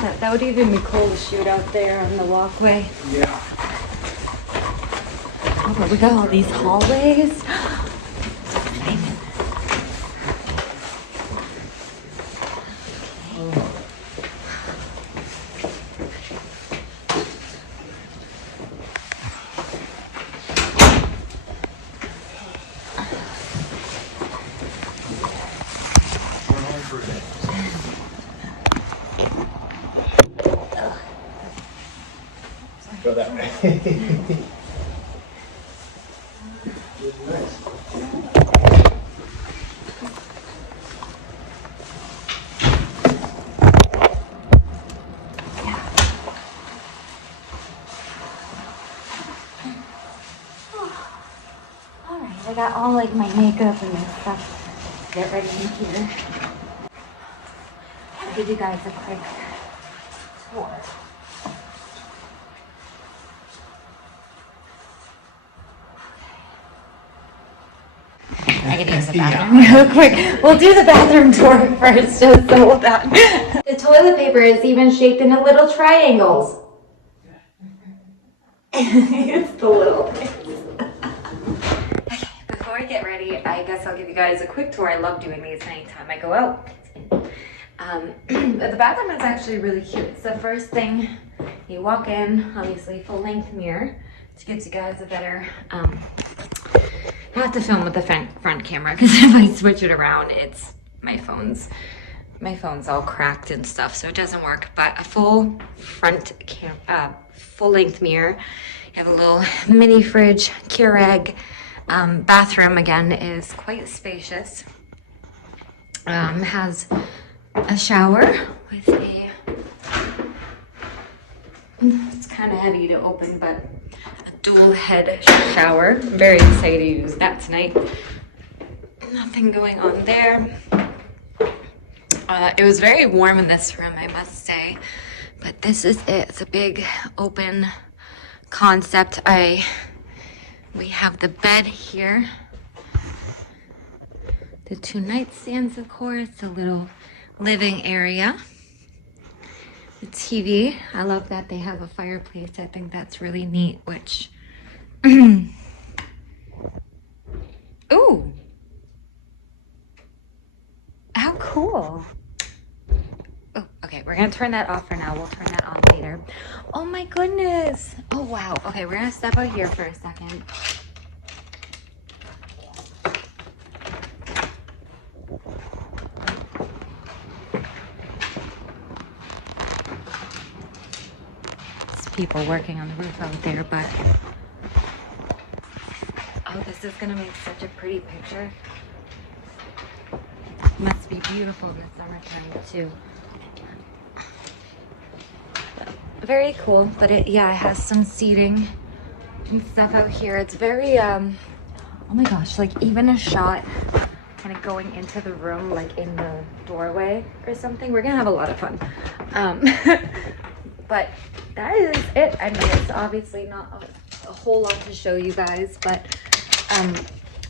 That would even be cool to shoot out there on the walkway. Yeah. Oh, but we got all these hallways. Go that way. Alright, I got all like my makeup and my stuff to get ready in here. I'll give you guys a quick tour. I can use the bathroom real quick. We'll do the bathroom tour first, just so hold on. The toilet paper is even shaped into little triangles. It's the little things. Okay, before I get ready, I guess I'll give you guys a quick tour. I love doing these anytime I go out. But the bathroom is actually really cute. It's the first thing you walk in, obviously full length mirror, which gives you guys a better, I have to film with the front camera because if I switch it around, it's my phone's all cracked and stuff, so it doesn't work. But a full full length mirror. You have a little mini fridge, Keurig. Bathroom again is quite spacious. Has a shower with a. It's kind of heavy to open, but. Dual head shower. I'm very excited to use that tonight. Nothing going on there. It was very warm in this room, I must say, but this is it. It's a big open concept. We have the bed here, the 2 nightstands, of course, a little living area. The TV, I love that they have a fireplace. I think that's really neat, which, ooh, how cool. Oh, okay, we're gonna turn that off for now. We'll turn that on later. Oh my goodness. Oh wow, okay, we're gonna step out here for a second. People working on the roof out there, but oh, this is gonna make such a pretty picture. Must be beautiful in the summertime too. Very cool, but it has some seating and stuff out here. It's very oh my gosh, like even a shot kind of going into the room, like in the doorway or something. We're gonna have a lot of fun. But that is it. I mean, it's obviously not a whole lot to show you guys, but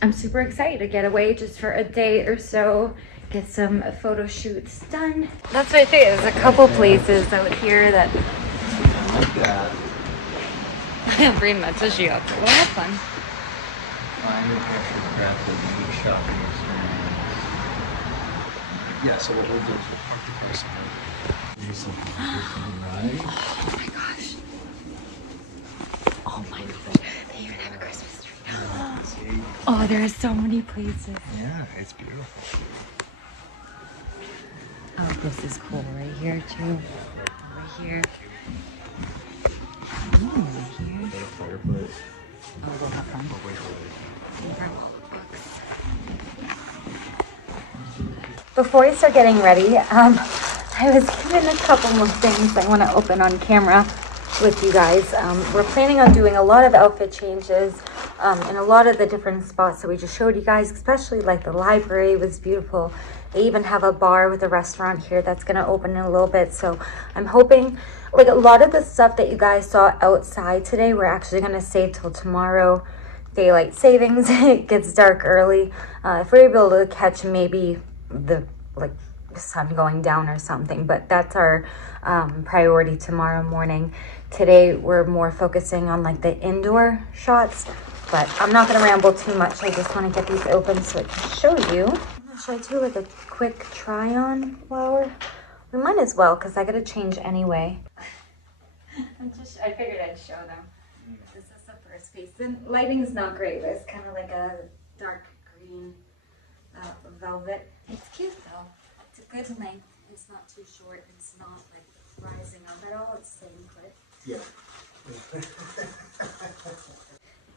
I'm super excited to get away just for a day or so, get some photo shoots done. That's what I think. There's a couple places out here that I like that. I'm bringing that to XOXO. Well, that's fun. Find a picture craft of unique shopping experience. Yeah, so what we'll do is we'll park the car somewhere. Right. Oh my gosh. Oh my gosh. They even have a Christmas tree. Oh, there are so many places. Yeah, it's beautiful. Oh, this is cool right here too. Over here. Ooh, here. Got a fireplace. Oh, we'll have fun. Oh, wait. Grab all the books. Before we start getting ready, I was given a couple more things I want to open on camera with you guys. We're planning on doing a lot of outfit changes in a lot of the different spots that we just showed you guys, especially like the library was beautiful. They even have a bar with a restaurant here that's going to open in a little bit. So I'm hoping, like a lot of the stuff that you guys saw outside today, we're actually going to save till tomorrow. Daylight savings, it gets dark early. If we're able to catch maybe the sun going down or something, but that's our priority tomorrow morning. Today we're more focusing on like the indoor shots, but I'm not gonna ramble too much. I just want to get these open so I can show you. I'm gonna show you too like a quick try on while we might as well, because I gotta change anyway. I figured I'd show them. This is the first piece. The lighting's not great, but it's kind of like a dark green velvet. It's cute though. It's a good length. It's not too short. It's not like rising up at all. It's staying put. Yeah.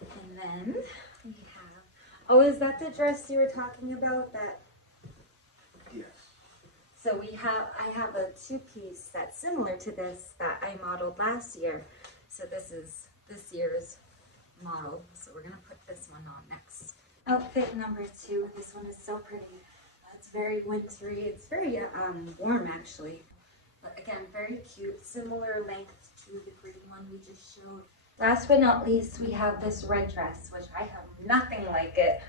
And then we have. Oh, is that the dress you were talking about? That. Yes. So I have a two-piece that's similar to this that I modeled last year. So this is this year's model. So we're gonna put this one on next. Outfit number 2. This one is so pretty. It's very wintry. It's very warm actually. But again, very cute. Similar length to the green one we just showed. Last but not least, we have this red dress, which I have nothing like it.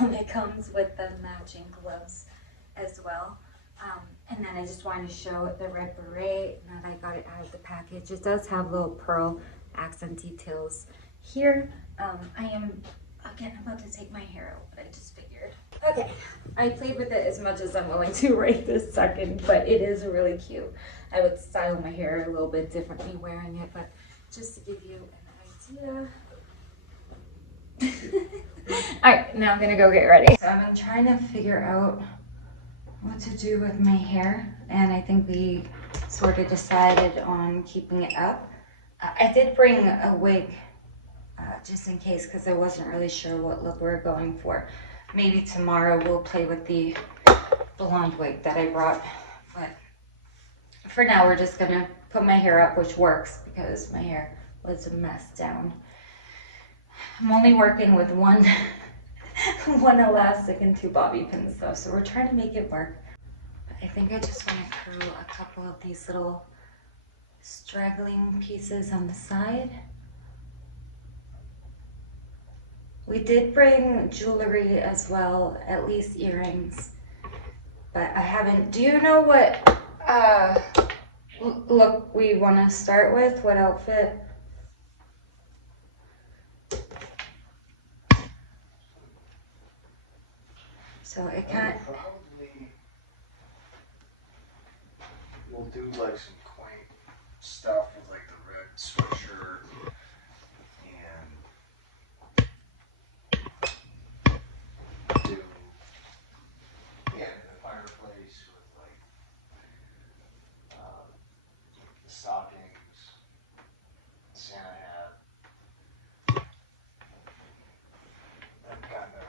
It comes with the matching gloves as well. And then I just wanted to show the red beret. Now that I got it out of the package, it does have little pearl accent details here. I am, again, about to take my hair out, but I just figured. Okay, I played with it as much as I'm willing to right this second, but it is really cute. I would style my hair a little bit differently wearing it, but just to give you an idea. All right, now I'm gonna go get ready. So I've been trying to figure out what to do with my hair, and I think we sort of decided on keeping it up. I did bring a wig just in case, because I wasn't really sure what look we were going for. Maybe tomorrow we'll play with the blonde wig that I brought, but for now we're just gonna put my hair up, which works because my hair was a mess down. I'm only working with one elastic and 2 bobby pins though, so we're trying to make it work. But I think I just want to curl a couple of these little straggling pieces on the side. We did bring jewelry as well, at least earrings, but I haven't. Do you know what look we want to start with? What outfit? So it can't. Probably we'll do like some quaint stuff with like the red sweatshirt and do the fireplace with like the stockings, Santa hat, and kind of.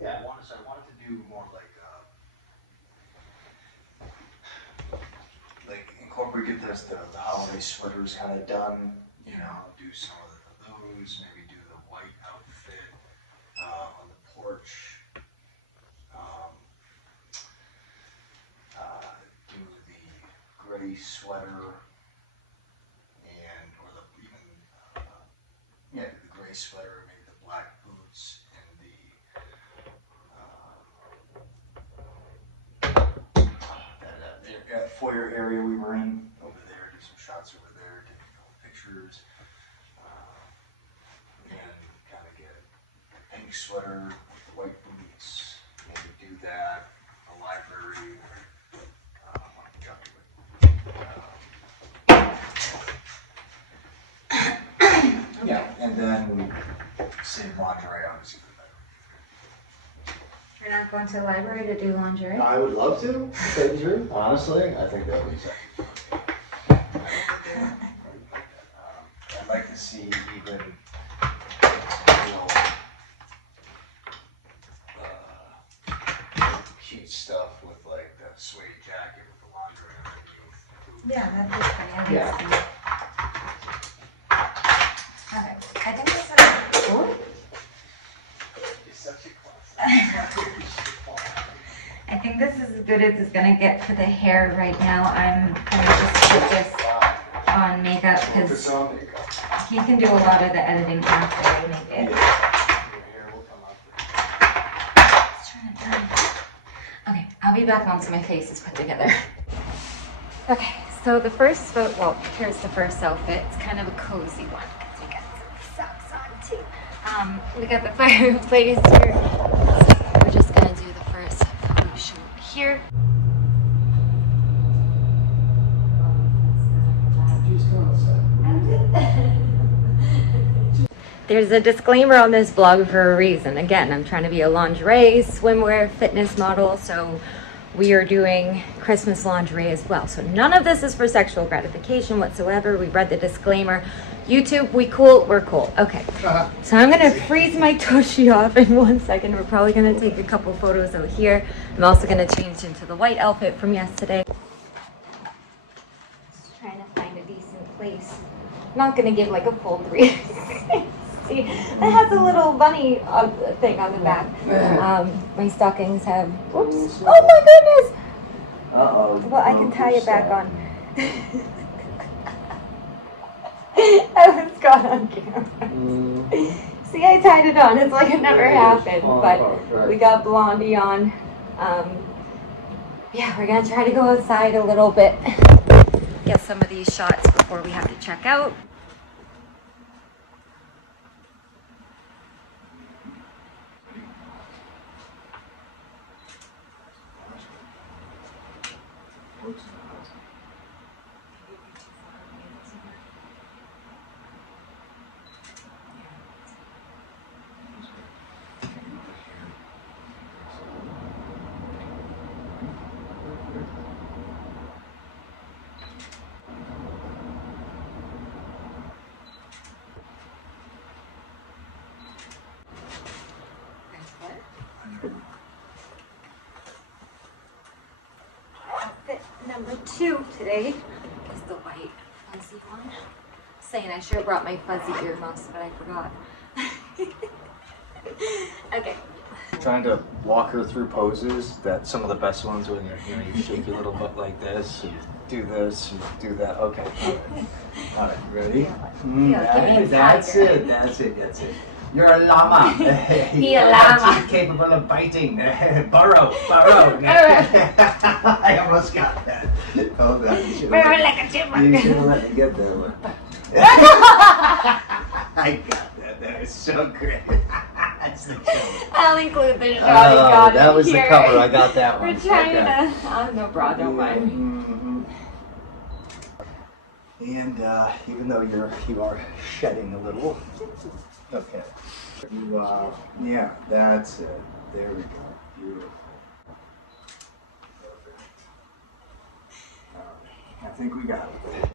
Yeah, I wanted to do more like incorporate, get the holiday sweaters kind of done, you know, do some of those, maybe do the white outfit on the porch, do the gray sweater or the gray sweater, maybe the black boots and that foyer area we were in over there, do some shots over there, take a couple pictures, and kind of get a pink sweater with the white boots, maybe do that, a library, yeah, and then we save lingerie obviously for the bedroom. You're not going to the library to do lingerie? I would love to tell you the truth. Honestly, I think that would be something. I'd like to see even, cute stuff with like the suede jacket with the lingerie underneath. Yeah, that'd be funny. Yeah. Okay, I think this is cool. It's such a classic. I think this is as good as it's gonna get for the hair right now. I'm gonna just focus on makeup because he can do a lot of the editing after I make it. Your hair will Okay, I'll be back once my face is put together. Okay, so the first photo, well, here's the first outfit. It's kind of a cozy one because we got some socks on too. We got the fireplace here. So we're just gonna do the first photo shoot here. There's a disclaimer on this blog for a reason. Again, I'm trying to be a lingerie, swimwear, fitness model, so we are doing Christmas lingerie as well. So none of this is for sexual gratification whatsoever. We read the disclaimer. YouTube, we cool? We're cool. Okay. So I'm gonna freeze my tushy off in 1 second. We're probably gonna take a couple photos out here. I'm also gonna change into the white outfit from yesterday. Just trying to find a decent place. I'm not gonna give like a full 360. It has a little bunny thing on the back. My stockings have, whoops, oh my goodness! Uh-oh. Well, I can tie it back on. I was caught on camera. See, I tied it on. It's like it never happened, but we got Blondie on. Yeah, we're gonna try to go outside a little bit. Get some of these shots before we have to check out. Outfit number 2 today is the white fuzzy one. Saying I should have brought my fuzzy earmuffs, but I forgot. Okay. Trying to walk her through poses. That some of the best ones when you shake your little butt like this, and do this, and do that. Okay. All right. Ready? That's it. That's it. That's it. You're a llama. He a llama. Capable of biting. Burrow. I almost got that. Hold on. You Burrow like a chipmunk. should have let me get that one. I got that. That was so great. That's the cover. I'll include the shot. I got that it was here. the cover. I got that one. We're trying to. Oh, no bra, don't mind. And even though you are shedding a little, okay. Yeah, that's it. There we go. Beautiful. Perfect. All right. I think we got it.